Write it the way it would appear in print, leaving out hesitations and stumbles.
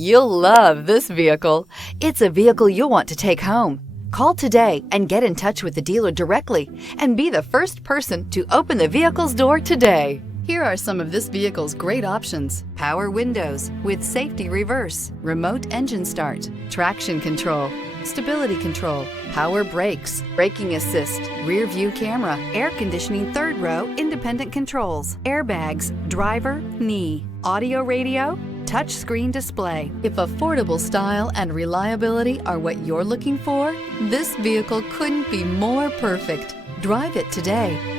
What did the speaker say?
You'll love this vehicle. It's a vehicle you'll want to take home. Call today and get in touch with the dealer directly and be the first person to open the vehicle's door today. Here are some of this vehicle's great options: power windows with safety reverse, remote engine start, traction control, stability control, power brakes, braking assist, rear view camera, air conditioning third row independent controls, airbags, driver, knee, audio radio, touch screen display. If affordable style and reliability are what you're looking for, this vehicle couldn't be more perfect. Drive it today.